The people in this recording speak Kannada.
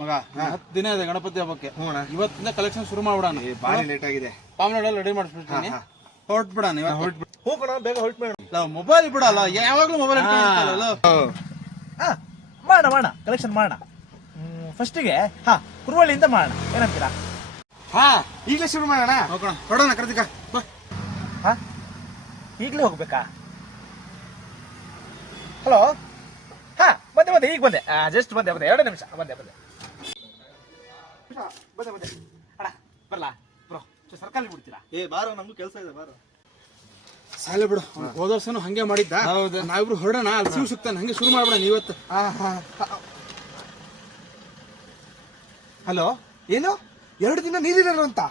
ಮಗ 10 ದಿನ ಇದೆ ಗಣಪತಿ ಹಬ್ಬಕ್ಕೆ. ಇವತ್ತಿಂದ ಕಲೆಕ್ಷನ್ ಶುರು ಮಾಡ್ಬಿಡೋಣ. ಬಾರಿ ಲೇಟ್ ಆಗಿದೆ. ಪಾಮ್ನಾಡ್ ರೆಡಿ ಮಾಡಿಸ್ಬಿಡ್ತೀನಿ. ಹೊರಟ್ಬಿಡೋಣ. ಹೂ ಕಣ, ಬೇಗ ಹೊರಟ್ಬಿಡೋಣ. ಮೊಬೈಲ್ ಬಿಡಲ್ಲ, ಯಾವಾಗ್ಲೂ ಮೊಬೈಲ್ ಮಾಡೋಣ ಕಲೆಕ್ಷನ್ ಮಾಡೋಣ. ಫಸ್ಟಿಗೆ ಕುರುವಳ್ಳಿಯಿಂದ ಮಾಡೋಣ, ಏನಂತೀರಾ? ಈಗಲೇ ಶುರು ಮಾಡೋಣ. ಹೊಡೋಣ ಕರ್ತಿಕ. ಈಗಲೇ ಹೋಗ್ಬೇಕಾ? ಹಲೋ, ಬಂದೆ, ಈಗ ಬಂದೆ. ಜಸ್ಟ್ ಬಂದೆ 2 ನಿಮಿಷ. ಬಂದೆ ಅಣ್ಣ, ಬರ್ಲಾ ಬ್ರೋ? ಸರ್ಕಲ್ ಬಿಡ್ತೀರಾ? ಬಾರೋ, ನಮಗೂ ಕೆಲಸ ಇದೆ, ಬಾರೋ. ಸಾಲೆ ಬಿಡು, ಹೋದ ವರ್ಷನೂ ಹಂಗೆ ಮಾಡಿದ್ದ. ನಾವಿಬ್ರು ಹೊರಡೋಣ, ಅಲ್ಲಿ ಸಿವ್ ಸಿಗ್ತಾನೆ, ಹಂಗೆ ಶುರು ಮಾಡ್ಬಿಡೋಣ ಇವತ್ತು. ಹಲೋ, ಏನು 2 ದಿನ ನೀರಿರಲ್ಲ ಅಂತ?